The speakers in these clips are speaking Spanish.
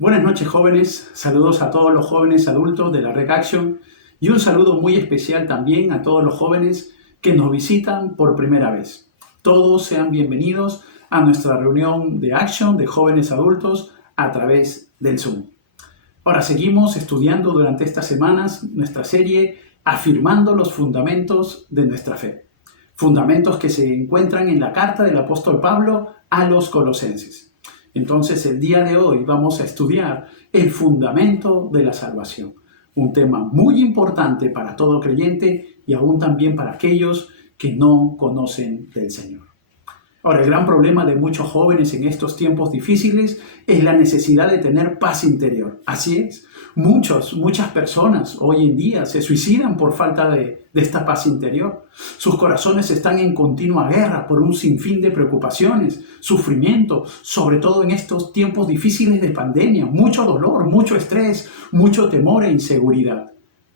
Buenas noches, jóvenes. Saludos a todos los jóvenes adultos de la Red Action y un saludo muy especial también a todos los jóvenes que nos visitan por primera vez. Todos sean bienvenidos a nuestra reunión de Action de jóvenes adultos a través del Zoom. Ahora seguimos estudiando durante estas semanas nuestra serie Afirmando los fundamentos de nuestra fe. Fundamentos que se encuentran en la carta del apóstol Pablo a los colosenses. Entonces, el día de hoy vamos a estudiar el fundamento de la salvación, un tema muy importante para todo creyente y aún también para aquellos que no conocen del Señor. Ahora, el gran problema de muchos jóvenes en estos tiempos difíciles es la necesidad de tener paz interior. Así es, muchas personas hoy en día se suicidan por falta de esta paz interior. Sus corazones están en continua guerra por un sinfín de preocupaciones, sufrimiento, sobre todo en estos tiempos difíciles de pandemia, mucho dolor, mucho estrés, mucho temor e inseguridad.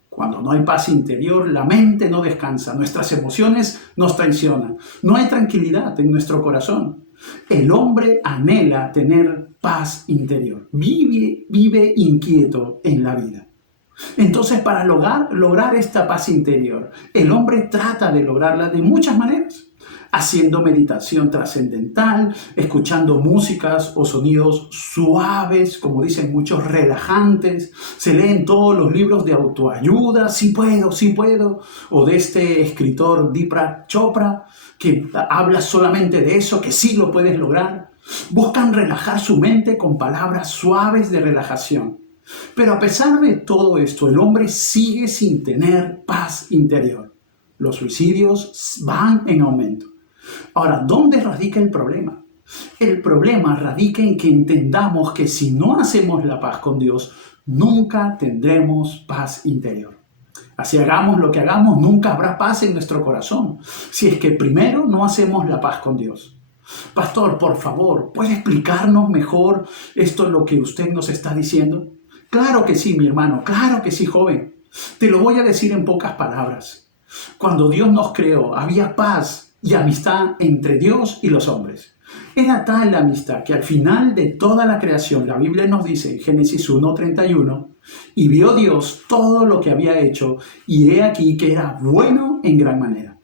Cuando no hay paz interior, la mente no descansa, nuestras emociones nos traicionan, no hay tranquilidad en nuestro corazón. El hombre anhela tener paz interior, vive inquieto en la vida. Entonces, para lograr esta paz interior, el hombre trata de lograrla de muchas maneras. Haciendo meditación trascendental, escuchando músicas o sonidos suaves, como dicen muchos, relajantes. Se leen todos los libros de autoayuda, sí puedo, o de este escritor Deepak Chopra, que habla solamente de eso, que sí lo puedes lograr. Buscan relajar su mente con palabras suaves de relajación. Pero a pesar de todo esto, el hombre sigue sin tener paz interior. Los suicidios van en aumento. Ahora, ¿dónde radica el problema? El problema radica en que entendamos que si no hacemos la paz con Dios, nunca tendremos paz interior. Así hagamos lo que hagamos, nunca habrá paz en nuestro corazón, si es que primero no hacemos la paz con Dios. Pastor, por favor, ¿puede explicarnos mejor esto lo que usted nos está diciendo? Claro que sí, mi hermano, claro que sí, joven. Te lo voy a decir en pocas palabras. Cuando Dios nos creó, había paz y amistad entre Dios y los hombres. Era tal la amistad que al final de toda la creación, la Biblia nos dice en Génesis 1:31, y vio Dios todo lo que había hecho, y he aquí que era bueno en gran manera.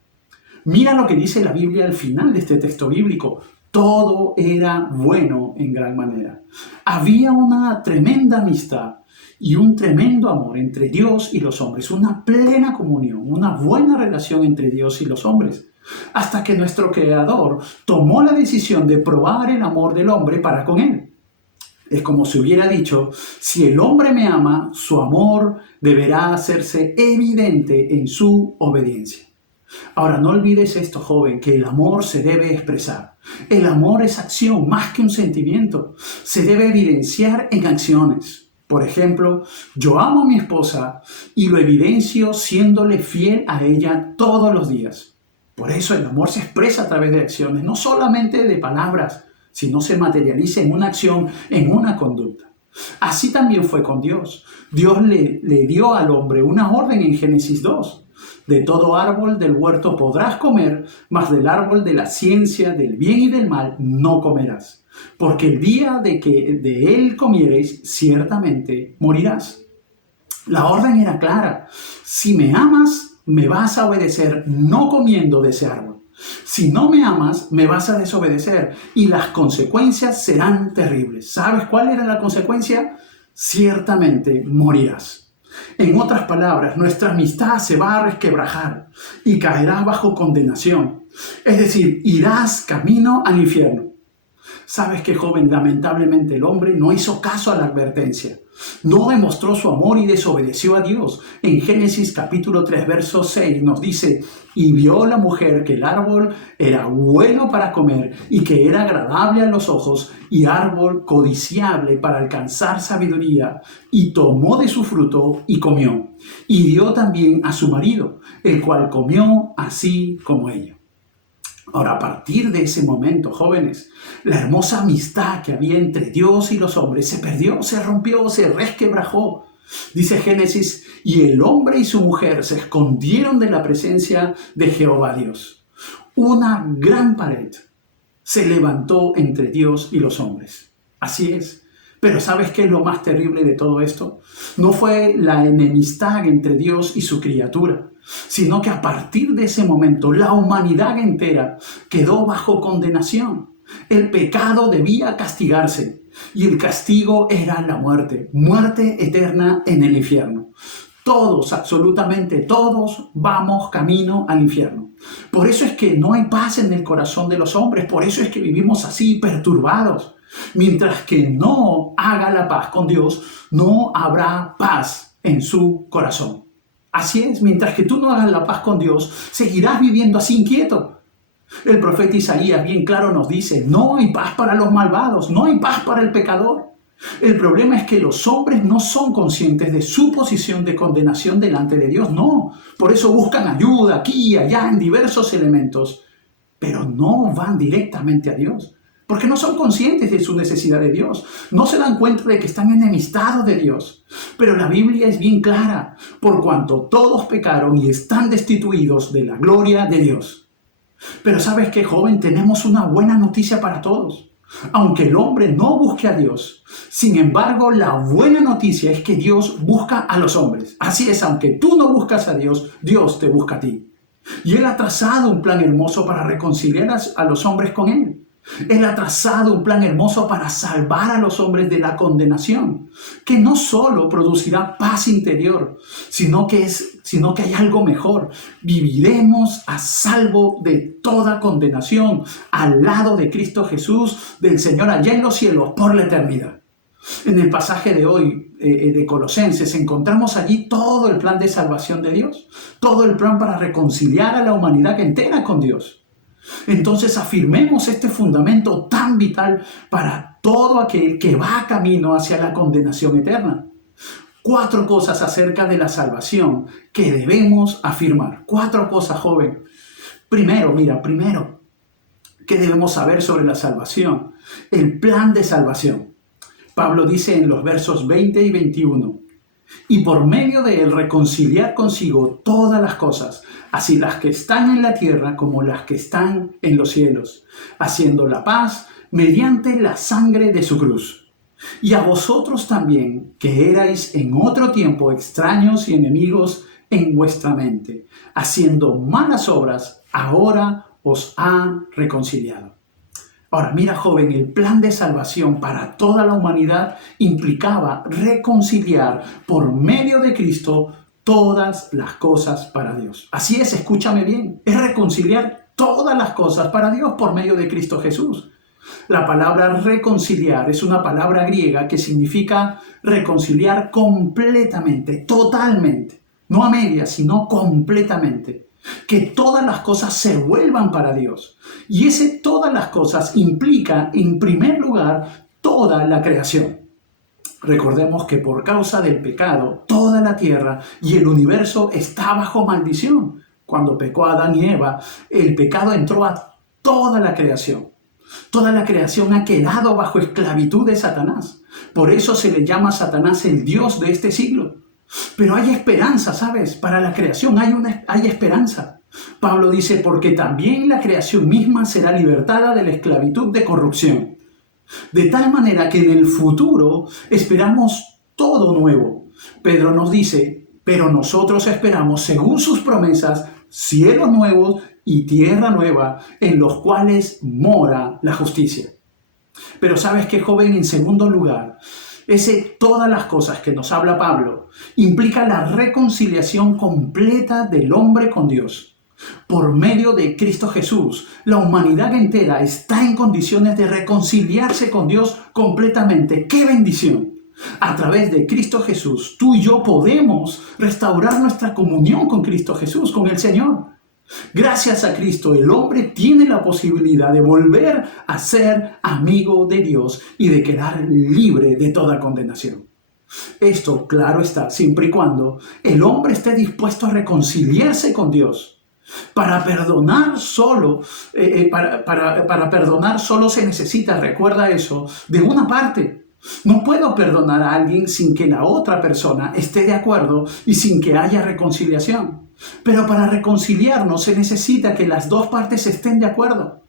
Mira lo que dice la Biblia al final de este texto bíblico. Todo era bueno en gran manera. Había una tremenda amistad y un tremendo amor entre Dios y los hombres, una plena comunión, una buena relación entre Dios y los hombres, hasta que nuestro Creador tomó la decisión de probar el amor del hombre para con él. Es como si hubiera dicho, si el hombre me ama, su amor deberá hacerse evidente en su obediencia. Ahora, no olvides esto, joven, que el amor se debe expresar. El amor es acción más que un sentimiento. Se debe evidenciar en acciones. Por ejemplo, yo amo a mi esposa y lo evidencio siéndole fiel a ella todos los días. Por eso el amor se expresa a través de acciones, no solamente de palabras, sino se materializa en una acción, en una conducta. Así también fue con Dios. Dios le dio al hombre una orden en Génesis 2. De todo árbol del huerto podrás comer, mas del árbol de la ciencia del bien y del mal no comerás. Porque el día de que de él comiereis, ciertamente morirás. La orden era clara. Si me amas, me vas a obedecer no comiendo de ese árbol. Si no me amas, me vas a desobedecer y las consecuencias serán terribles. ¿Sabes cuál era la consecuencia? Ciertamente morirás. En otras palabras, nuestra amistad se va a resquebrajar y caerá bajo condenación. Es decir, irás camino al infierno. ¿Sabes qué, joven? Lamentablemente el hombre no hizo caso a la advertencia. No demostró su amor y desobedeció a Dios. En Génesis capítulo 3, verso 6 nos dice, y vio la mujer que el árbol era bueno para comer y que era agradable a los ojos y árbol codiciable para alcanzar sabiduría, y tomó de su fruto y comió. Y dio también a su marido, el cual comió así como ella. Ahora, a partir de ese momento, jóvenes, la hermosa amistad que había entre Dios y los hombres se perdió, se rompió, se resquebrajó. Dice Génesis, y el hombre y su mujer se escondieron de la presencia de Jehová Dios. Una gran pared se levantó entre Dios y los hombres. Así es. Pero ¿sabes qué es lo más terrible de todo esto? No fue la enemistad entre Dios y su criatura, sino que a partir de ese momento la humanidad entera quedó bajo condenación. El pecado debía castigarse y el castigo era la muerte, muerte eterna en el infierno. Todos, absolutamente todos, vamos camino al infierno. Por eso es que no hay paz en el corazón de los hombres, por eso es que vivimos así, perturbados. Mientras que no haga la paz con Dios, no habrá paz en su corazón. Así es, mientras que tú no hagas la paz con Dios, seguirás viviendo así inquieto. El profeta Isaías bien claro nos dice, no hay paz para los malvados, no hay paz para el pecador. El problema es que los hombres no son conscientes de su posición de condenación delante de Dios, no. Por eso buscan ayuda aquí y allá en diversos elementos, pero no van directamente a Dios, porque no son conscientes de su necesidad de Dios, no se dan cuenta de que están enemistados de Dios. Pero la Biblia es bien clara, por cuanto todos pecaron y están destituidos de la gloria de Dios. Pero ¿sabes qué, joven? Tenemos una buena noticia para todos. Aunque el hombre no busque a Dios, sin embargo, la buena noticia es que Dios busca a los hombres. Así es, aunque tú no buscas a Dios, Dios te busca a ti. Y Él ha trazado un plan hermoso para reconciliar a los hombres con Él. Él ha trazado un plan hermoso para salvar a los hombres de la condenación, que no solo producirá paz interior, sino que hay algo mejor. Viviremos a salvo de toda condenación, al lado de Cristo Jesús, del Señor allá en los cielos, por la eternidad. En el pasaje de hoy de Colosenses encontramos allí todo el plan de salvación de Dios, todo el plan para reconciliar a la humanidad entera con Dios. Entonces afirmemos este fundamento tan vital para todo aquel que va camino hacia la condenación eterna. 4 cosas acerca de la salvación que debemos afirmar. 4 cosas, joven. Primero, ¿qué debemos saber sobre la salvación? El plan de salvación. Pablo dice en los versos 20 y 21, y por medio de él reconciliar consigo todas las cosas, así las que están en la tierra como las que están en los cielos, haciendo la paz mediante la sangre de su cruz. Y a vosotros también, que erais en otro tiempo extraños y enemigos en vuestra mente, haciendo malas obras, ahora os ha reconciliado. Ahora, mira, joven, el plan de salvación para toda la humanidad implicaba reconciliar por medio de Cristo todas las cosas para Dios. Así es, escúchame bien, es reconciliar todas las cosas para Dios por medio de Cristo Jesús. La palabra reconciliar es una palabra griega que significa reconciliar completamente, totalmente, no a medias, sino completamente. Que todas las cosas se vuelvan para Dios. Y ese todas las cosas implica, en primer lugar, toda la creación. Recordemos que por causa del pecado, toda la tierra y el universo está bajo maldición. Cuando pecó Adán y Eva, el pecado entró a toda la creación. Toda la creación ha quedado bajo esclavitud de Satanás. Por eso se le llama a Satanás el Dios de este siglo. Pero hay esperanza, ¿sabes? Para la creación hay esperanza. Pablo dice, porque también la creación misma será libertada de la esclavitud de corrupción. De tal manera que en el futuro esperamos todo nuevo. Pedro nos dice, pero nosotros esperamos, según sus promesas, cielos nuevos y tierra nueva, en los cuales mora la justicia. Pero ¿sabes qué, joven? En segundo lugar, todas las cosas que nos habla Pablo implica la reconciliación completa del hombre con Dios. Por medio de Cristo Jesús, la humanidad entera está en condiciones de reconciliarse con Dios completamente. ¡Qué bendición! A través de Cristo Jesús, tú y yo podemos restaurar nuestra comunión con Cristo Jesús, con el Señor. Gracias a Cristo, el hombre tiene la posibilidad de volver a ser amigo de Dios y de quedar libre de toda condenación. Esto, claro está, siempre y cuando el hombre esté dispuesto a reconciliarse con Dios. Para perdonar solo se necesita, recuerda eso, de una parte. No puedo perdonar a alguien sin que la otra persona esté de acuerdo y sin que haya reconciliación. Pero para reconciliarnos se necesita que las dos partes estén de acuerdo.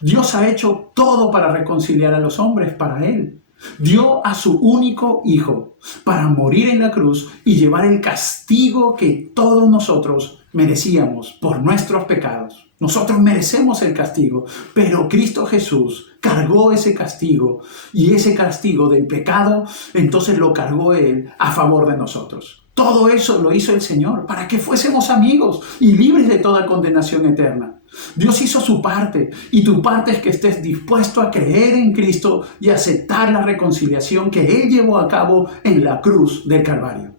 Dios ha hecho todo para reconciliar a los hombres para Él. Dio a su único Hijo para morir en la cruz y llevar el castigo que todos nosotros merecíamos por nuestros pecados. Nosotros merecemos el castigo, pero Cristo Jesús cargó ese castigo y ese castigo del pecado, entonces lo cargó Él a favor de nosotros. Todo eso lo hizo el Señor para que fuésemos amigos y libres de toda condenación eterna. Dios hizo su parte y tu parte es que estés dispuesto a creer en Cristo y aceptar la reconciliación que Él llevó a cabo en la cruz del Calvario.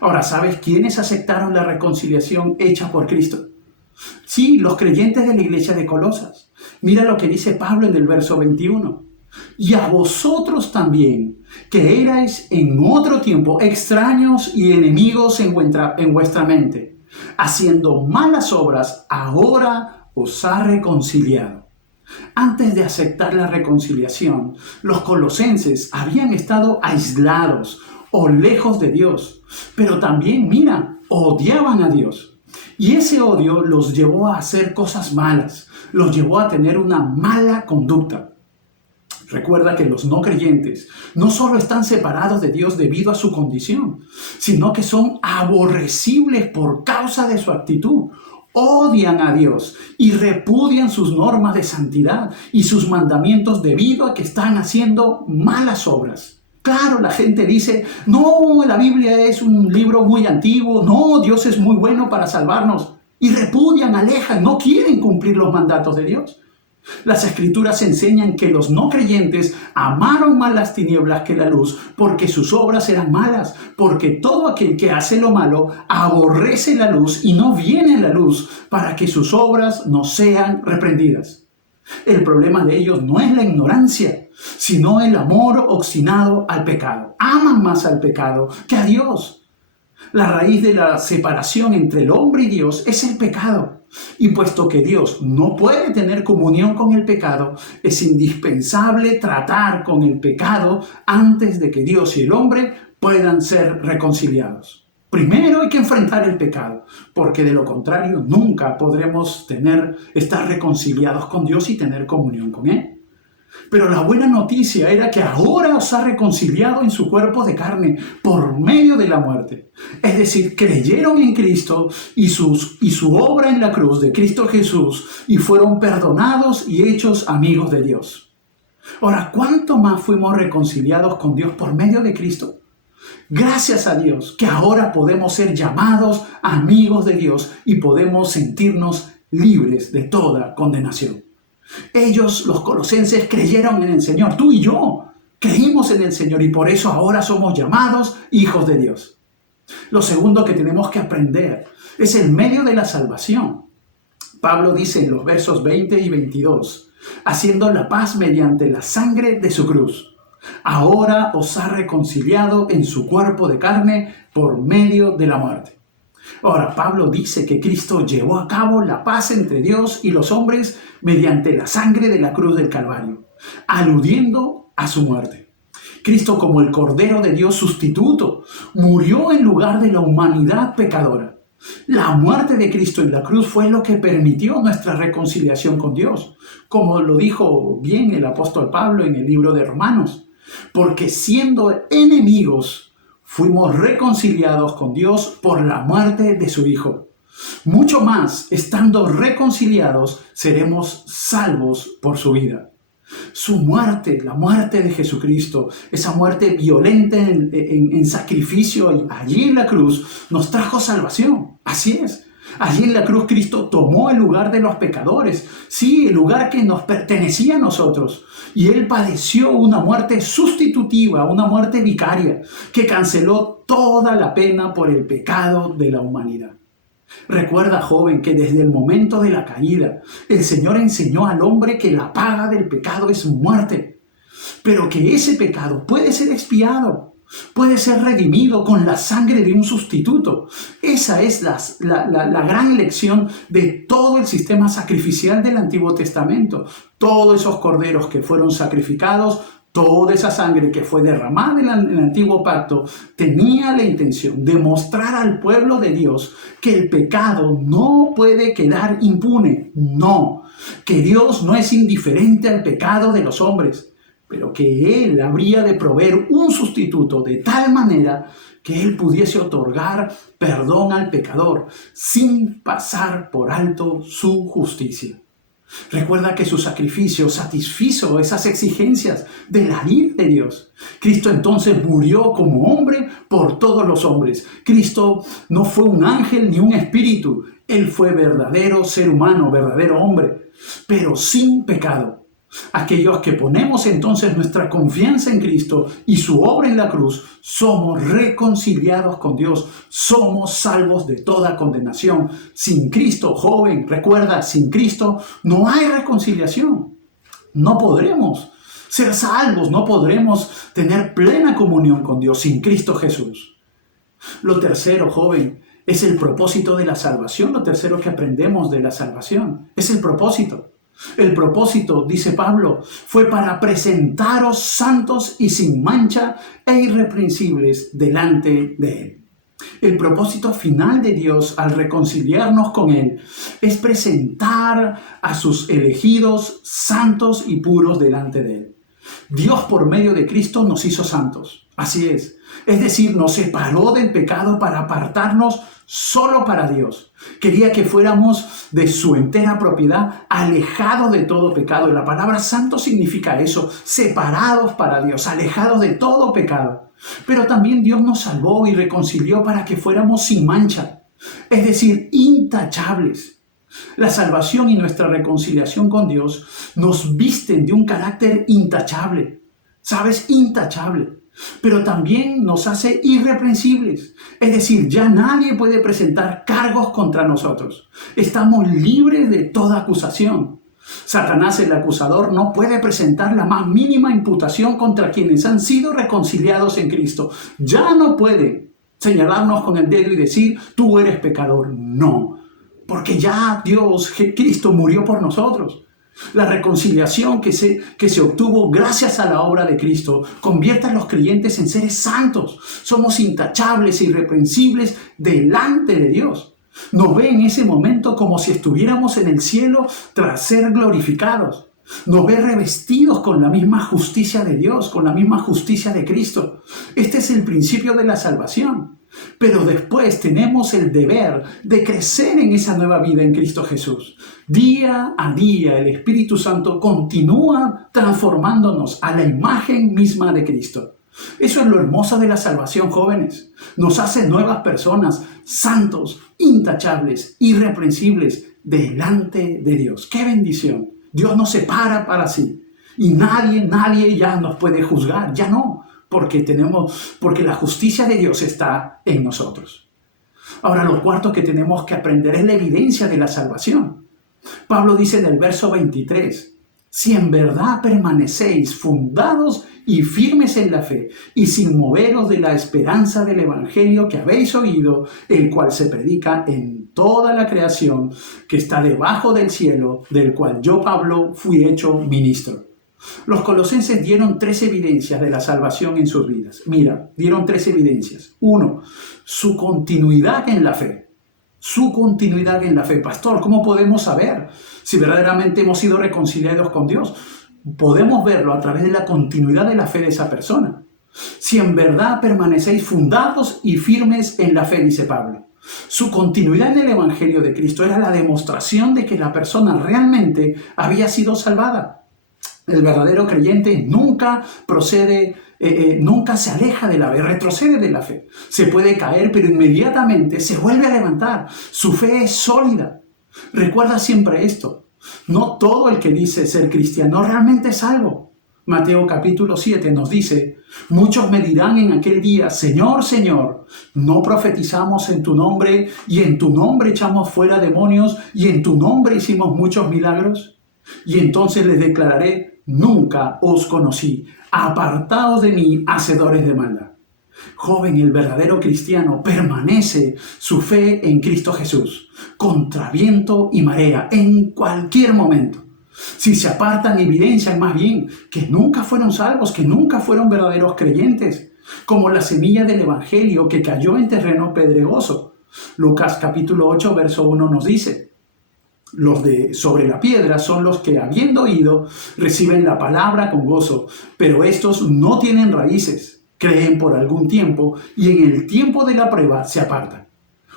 Ahora, ¿sabes quiénes aceptaron la reconciliación hecha por Cristo? Sí, los creyentes de la iglesia de Colosas. Mira lo que dice Pablo en el verso 21. Y a vosotros también, que erais en otro tiempo extraños y enemigos en vuestra mente, haciendo malas obras, ahora os ha reconciliado. Antes de aceptar la reconciliación, los colosenses habían estado aislados o lejos de Dios, pero también, mira, odiaban a Dios. Y ese odio los llevó a hacer cosas malas, los llevó a tener una mala conducta. Recuerda que los no creyentes no solo están separados de Dios debido a su condición, sino que son aborrecibles por causa de su actitud. Odian a Dios y repudian sus normas de santidad y sus mandamientos debido a que están haciendo malas obras. Claro, la gente dice, no, la Biblia es un libro muy antiguo, no, Dios es muy bueno para salvarnos. Y repudian, alejan, no quieren cumplir los mandatos de Dios. Las Escrituras enseñan que los no creyentes amaron más las tinieblas que la luz porque sus obras eran malas, porque todo aquel que hace lo malo aborrece la luz y no viene a la luz para que sus obras no sean reprendidas. El problema de ellos no es la ignorancia, sino el amor obstinado al pecado. Aman más al pecado que a Dios. La raíz de la separación entre el hombre y Dios es el pecado. Y puesto que Dios no puede tener comunión con el pecado, es indispensable tratar con el pecado antes de que Dios y el hombre puedan ser reconciliados. Primero hay que enfrentar el pecado, porque de lo contrario nunca podremos estar reconciliados con Dios y tener comunión con Él. Pero la buena noticia era que ahora os ha reconciliado en su cuerpo de carne por medio de la muerte. Es decir, creyeron en Cristo y su obra en la cruz de Cristo Jesús y fueron perdonados y hechos amigos de Dios. Ahora, ¿cuánto más fuimos reconciliados con Dios por medio de Cristo? Gracias a Dios que ahora podemos ser llamados amigos de Dios y podemos sentirnos libres de toda condenación. Ellos, los colosenses, creyeron en el Señor. Tú y yo creímos en el Señor y por eso ahora somos llamados hijos de Dios. Lo segundo que tenemos que aprender es el medio de la salvación. Pablo dice en los versos 20 y 22, haciendo la paz mediante la sangre de su cruz. Ahora os ha reconciliado en su cuerpo de carne por medio de la muerte. Ahora, Pablo dice que Cristo llevó a cabo la paz entre Dios y los hombres mediante la sangre de la cruz del Calvario, aludiendo a su muerte. Cristo, como el Cordero de Dios sustituto, murió en lugar de la humanidad pecadora. La muerte de Cristo en la cruz fue lo que permitió nuestra reconciliación con Dios, como lo dijo bien el apóstol Pablo en el libro de Romanos. Porque siendo enemigos, fuimos reconciliados con Dios por la muerte de su Hijo. Mucho más, estando reconciliados, seremos salvos por su vida. Su muerte, la muerte de Jesucristo, esa muerte violenta en sacrificio allí en la cruz, nos trajo salvación. Así es. Allí en la cruz Cristo tomó el lugar de los pecadores, sí, el lugar que nos pertenecía a nosotros. Y Él padeció una muerte sustitutiva, una muerte vicaria, que canceló toda la pena por el pecado de la humanidad. Recuerda, joven, que desde el momento de la caída, el Señor enseñó al hombre que la paga del pecado es muerte, pero que ese pecado puede ser expiado, puede ser redimido con la sangre de un sustituto. Esa es la gran lección de todo el sistema sacrificial del Antiguo Testamento. Todos esos corderos que fueron sacrificados, toda esa sangre que fue derramada en el Antiguo Pacto, tenía la intención de mostrar al pueblo de Dios que el pecado no puede quedar impune. No, que Dios no es indiferente al pecado de los hombres. pero que Él habría de proveer un sustituto de tal manera que Él pudiese otorgar perdón al pecador sin pasar por alto su justicia. Recuerda que su sacrificio satisfizo esas exigencias de la ira de Dios. Cristo entonces murió como hombre por todos los hombres. Cristo no fue un ángel ni un espíritu. Él fue verdadero ser humano, verdadero hombre, pero sin pecado. Aquellos que ponemos entonces nuestra confianza en Cristo y su obra en la cruz, somos reconciliados con Dios, somos salvos de toda condenación. Sin Cristo, joven, recuerda, sin Cristo no hay reconciliación. No podremos ser salvos, no podremos tener plena comunión con Dios sin Cristo Jesús. Lo tercero, joven, es el propósito de la salvación. Lo tercero que aprendemos de la salvación es el propósito. El propósito, dice Pablo, fue para presentaros santos y sin mancha e irreprensibles delante de Él. El propósito final de Dios al reconciliarnos con Él es presentar a sus elegidos santos y puros delante de Él. Dios por medio de Cristo nos hizo santos, así es. Es decir, nos separó del pecado para apartarnos solo para Dios. Quería que fuéramos de su entera propiedad, alejados de todo pecado. Y la palabra santo significa eso, separados para Dios, alejados de todo pecado. Pero también Dios nos salvó y reconcilió para que fuéramos sin mancha, es decir, intachables. La salvación y nuestra reconciliación con Dios nos visten de un carácter intachable, ¿sabes? Intachable. Pero también nos hace irreprensibles. Es decir, ya nadie puede presentar cargos contra nosotros. Estamos libres de toda acusación. Satanás, el acusador, no puede presentar la más mínima imputación contra quienes han sido reconciliados en Cristo. Ya no puede señalarnos con el dedo y decir, tú eres pecador. No, porque ya Dios, Cristo murió por nosotros. La reconciliación que se obtuvo gracias a la obra de Cristo convierte a los creyentes en seres santos. Somos intachables e irreprensibles delante de Dios. Nos ve en ese momento como si estuviéramos en el cielo tras ser glorificados. Nos ve revestidos con la misma justicia de Dios, con la misma justicia de Cristo. Este es el principio de la salvación. Pero después tenemos el deber de crecer en esa nueva vida en Cristo Jesús. Día a día el Espíritu Santo continúa transformándonos a la imagen misma de Cristo. Eso es lo hermoso de la salvación, jóvenes. Nos hace nuevas personas, santos, intachables, irreprensibles, delante de Dios. ¡Qué bendición! Dios nos separa para sí. Y nadie ya nos puede juzgar, ya no. Porque la justicia de Dios está en nosotros. Ahora, lo cuarto que tenemos que aprender es la evidencia de la salvación. Pablo dice en el verso 23, si en verdad permanecéis fundados y firmes en la fe, y sin moveros de la esperanza del evangelio que habéis oído, el cual se predica en toda la creación que está debajo del cielo, del cual yo, Pablo, fui hecho ministro. Los colosenses dieron 3 evidencias de la salvación en sus vidas. Mira, dieron 3 evidencias. 1, su continuidad en la fe. Su continuidad en la fe. Pastor, ¿cómo podemos saber si verdaderamente hemos sido reconciliados con Dios? Podemos verlo a través de la continuidad de la fe de esa persona. Si en verdad permanecéis fundados y firmes en la fe, dice Pablo. Su continuidad en el Evangelio de Cristo era la demostración de que la persona realmente había sido salvada. El verdadero creyente nunca nunca se aleja de la fe, retrocede de la fe. Se puede caer, pero inmediatamente se vuelve a levantar. Su fe es sólida. Recuerda siempre esto. No todo el que dice ser cristiano realmente es salvo. Mateo capítulo 7 nos dice, muchos me dirán en aquel día, Señor, Señor, ¿no profetizamos en tu nombre y en tu nombre echamos fuera demonios y en tu nombre hicimos muchos milagros? Y entonces les declararé, nunca os conocí, apartaos de mí, hacedores de maldad. Joven, el verdadero cristiano permanece su fe en Cristo Jesús, contra viento y marea, en cualquier momento. Si se apartan, evidencian más bien que nunca fueron salvos, que nunca fueron verdaderos creyentes, como la semilla del Evangelio que cayó en terreno pedregoso. Lucas capítulo 8, verso 1 nos dice, Los de sobre la piedra son los que, habiendo oído, reciben la palabra con gozo, pero estos no tienen raíces, creen por algún tiempo y en el tiempo de la prueba se apartan.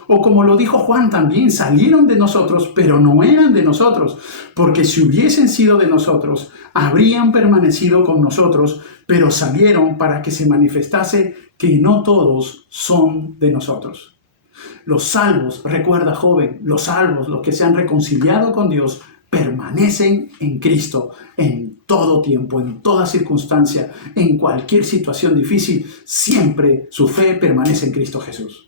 O como lo dijo Juan también, salieron de nosotros, pero no eran de nosotros, porque si hubiesen sido de nosotros, habrían permanecido con nosotros, pero salieron para que se manifestase que no todos son de nosotros. Los salvos, recuerda joven, los salvos, los que se han reconciliado con Dios, permanecen en Cristo en todo tiempo, en toda circunstancia, en cualquier situación difícil, siempre su fe permanece en Cristo Jesús.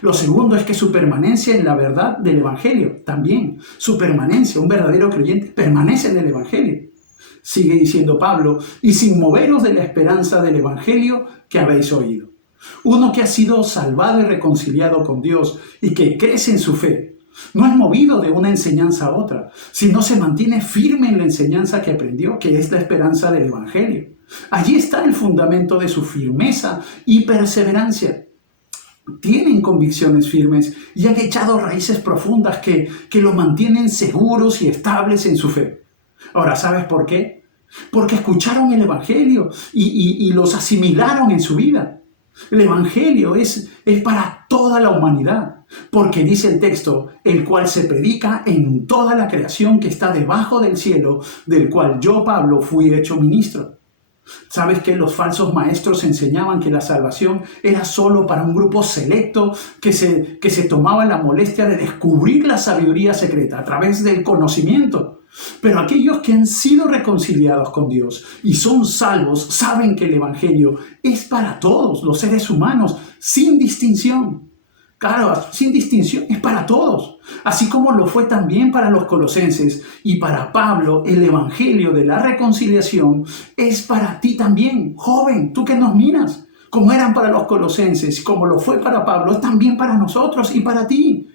Lo segundo es que su permanencia en la verdad del Evangelio, también su permanencia, un verdadero creyente, permanece en el Evangelio. Sigue diciendo Pablo, y sin moveros de la esperanza del Evangelio que habéis oído. Uno que ha sido salvado y reconciliado con Dios y que crece en su fe, no es movido de una enseñanza a otra, sino se mantiene firme en la enseñanza que aprendió, que es la esperanza del Evangelio. Allí está el fundamento de su firmeza y perseverancia. Tienen convicciones firmes y han echado raíces profundas que los mantienen seguros y estables en su fe. Ahora, ¿sabes por qué? Porque escucharon el Evangelio y los asimilaron en su vida. El Evangelio es para toda la humanidad, porque dice el texto, el cual se predica en toda la creación que está debajo del cielo, del cual yo, Pablo, fui hecho ministro. ¿Sabes que los falsos maestros enseñaban que la salvación era solo para un grupo selecto que se tomaba la molestia de descubrir la sabiduría secreta a través del conocimiento? Pero aquellos que han sido reconciliados con Dios y son salvos saben que el Evangelio es para todos los seres humanos, sin distinción. Claro, sin distinción, es para todos. Así como lo fue también para los colosenses y para Pablo, el Evangelio de la reconciliación es para ti también, joven, tú que nos miras. Como eran para los colosenses, como lo fue para Pablo, es también para nosotros y para ti.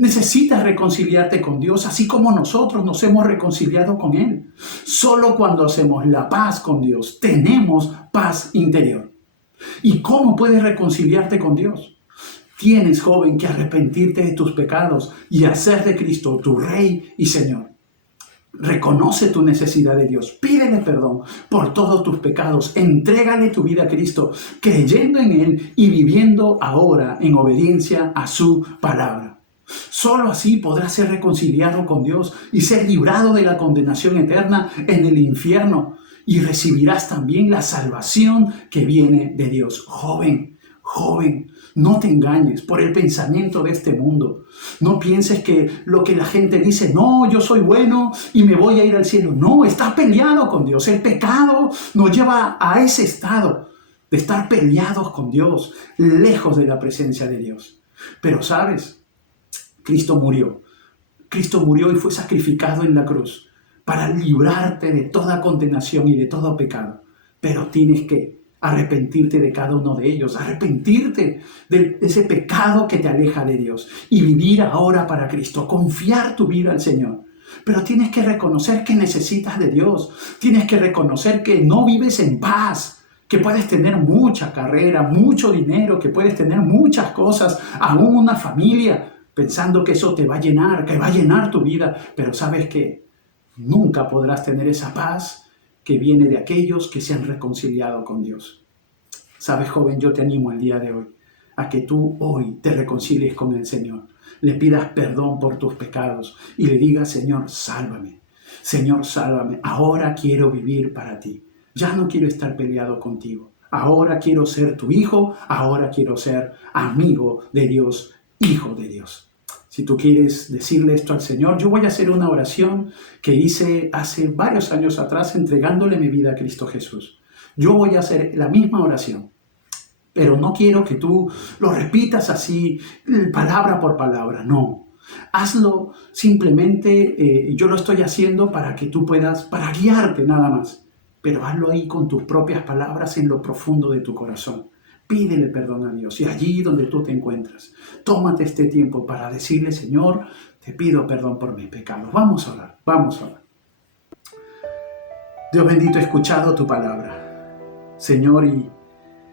Necesitas reconciliarte con Dios, así como nosotros nos hemos reconciliado con Él. Solo cuando hacemos la paz con Dios, tenemos paz interior. ¿Y cómo puedes reconciliarte con Dios? Tienes, joven, que arrepentirte de tus pecados y hacer de Cristo tu Rey y Señor. Reconoce tu necesidad de Dios, pídele perdón por todos tus pecados, entrégale tu vida a Cristo, creyendo en Él y viviendo ahora en obediencia a su palabra. Solo así podrás ser reconciliado con Dios y ser librado de la condenación eterna en el infierno, y recibirás también la salvación que viene de Dios. Joven, no te engañes por el pensamiento de este mundo. No pienses que lo que la gente dice, no, yo soy bueno y me voy a ir al cielo. No, estás peleado con Dios. El pecado nos lleva a ese estado de estar peleados con Dios, lejos de la presencia de Dios. Pero ¿sabes? Cristo murió. Cristo murió y fue sacrificado en la cruz para librarte de toda condenación y de todo pecado. Pero tienes que arrepentirte de cada uno de ellos, arrepentirte de ese pecado que te aleja de Dios y vivir ahora para Cristo, confiar tu vida al Señor. Pero tienes que reconocer que necesitas de Dios, tienes que reconocer que no vives en paz, que puedes tener mucha carrera, mucho dinero, que puedes tener muchas cosas, aún una familia, pensando que eso te va a llenar, que va a llenar tu vida, pero sabes que nunca podrás tener esa paz que viene de aquellos que se han reconciliado con Dios. Sabes, joven, yo te animo el día de hoy a que tú hoy te reconcilies con el Señor, le pidas perdón por tus pecados y le digas, Señor, sálvame, ahora quiero vivir para ti, ya no quiero estar peleado contigo, ahora quiero ser tu hijo, ahora quiero ser amigo de Dios, hijo de Dios. Si tú quieres decirle esto al Señor, yo voy a hacer una oración que hice hace varios años atrás entregándole mi vida a Cristo Jesús. Yo voy a hacer la misma oración, pero no quiero que tú lo repitas así, palabra por palabra, no. Hazlo simplemente, yo lo estoy haciendo para que tú puedas, para guiarte nada más, pero hazlo ahí con tus propias palabras en lo profundo de tu corazón. Pídele perdón a Dios y allí donde tú te encuentras, tómate este tiempo para decirle, Señor, te pido perdón por mis pecados. Vamos a orar. Dios bendito, he escuchado tu palabra, Señor, y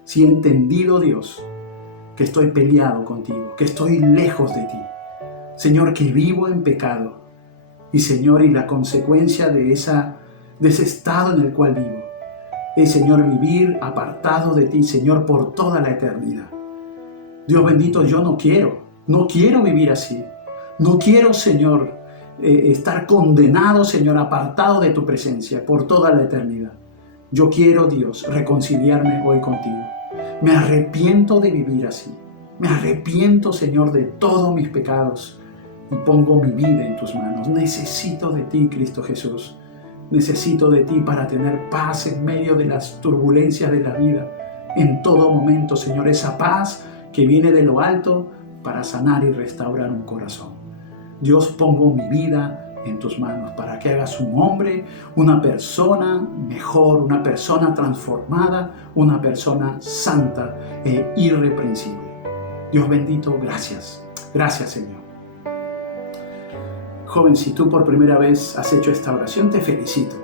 si he entendido, Dios, que estoy peleado contigo, que estoy lejos de ti, Señor, que vivo en pecado, Y Señor, y la consecuencia de ese estado en el cual vivo es, Señor, vivir apartado de ti, Señor, por toda la eternidad. Dios bendito, yo no quiero vivir así. No quiero, Señor, estar condenado, Señor, apartado de tu presencia por toda la eternidad. Yo quiero, Dios, reconciliarme hoy contigo. Me arrepiento de vivir así. Me arrepiento, Señor, de todos mis pecados y pongo mi vida en tus manos. Necesito de ti, Cristo Jesús. Necesito de ti para tener paz en medio de las turbulencias de la vida. En todo momento, Señor, esa paz que viene de lo alto para sanar y restaurar un corazón. Dios, pongo mi vida en tus manos para que hagas un hombre, una persona mejor, una persona transformada, una persona santa e irreprensible. Dios bendito, gracias. Gracias, Señor. Joven, si tú por primera vez has hecho esta oración, te felicito,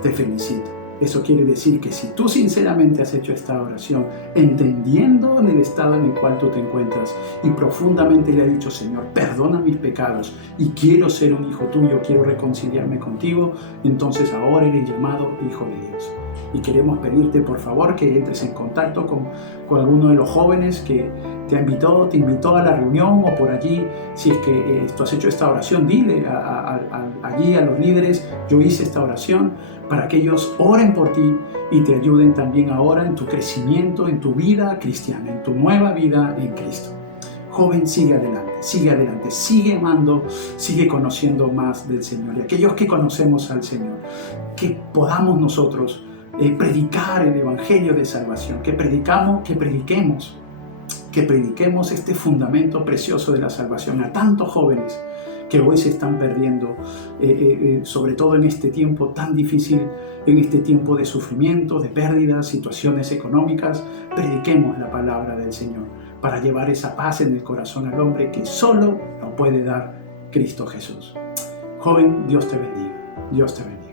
te felicito. Eso quiere decir que si tú sinceramente has hecho esta oración, entendiendo en el estado en el cual tú te encuentras y profundamente le has dicho, Señor, perdona mis pecados y quiero ser un hijo tuyo, quiero reconciliarme contigo, entonces ahora eres llamado hijo de Dios. Y queremos pedirte, por favor, que entres en contacto con alguno de los jóvenes que te invitó a la reunión, o por allí, si es que tú has hecho esta oración, dile allí a los líderes, yo hice esta oración, para que ellos oren por ti y te ayuden también ahora en tu crecimiento, en tu vida cristiana, en tu nueva vida en Cristo. Joven, sigue adelante, sigue amando, sigue conociendo más del Señor. Y aquellos que conocemos al Señor, que podamos nosotros predicar el Evangelio de salvación, que prediquemos este fundamento precioso de la salvación a tantos jóvenes que hoy se están perdiendo, sobre todo en este tiempo tan difícil, en este tiempo de sufrimiento, de pérdidas, situaciones económicas. Prediquemos la palabra del Señor para llevar esa paz en el corazón al hombre que solo lo puede dar Cristo Jesús. Joven, Dios te bendiga. Dios te bendiga.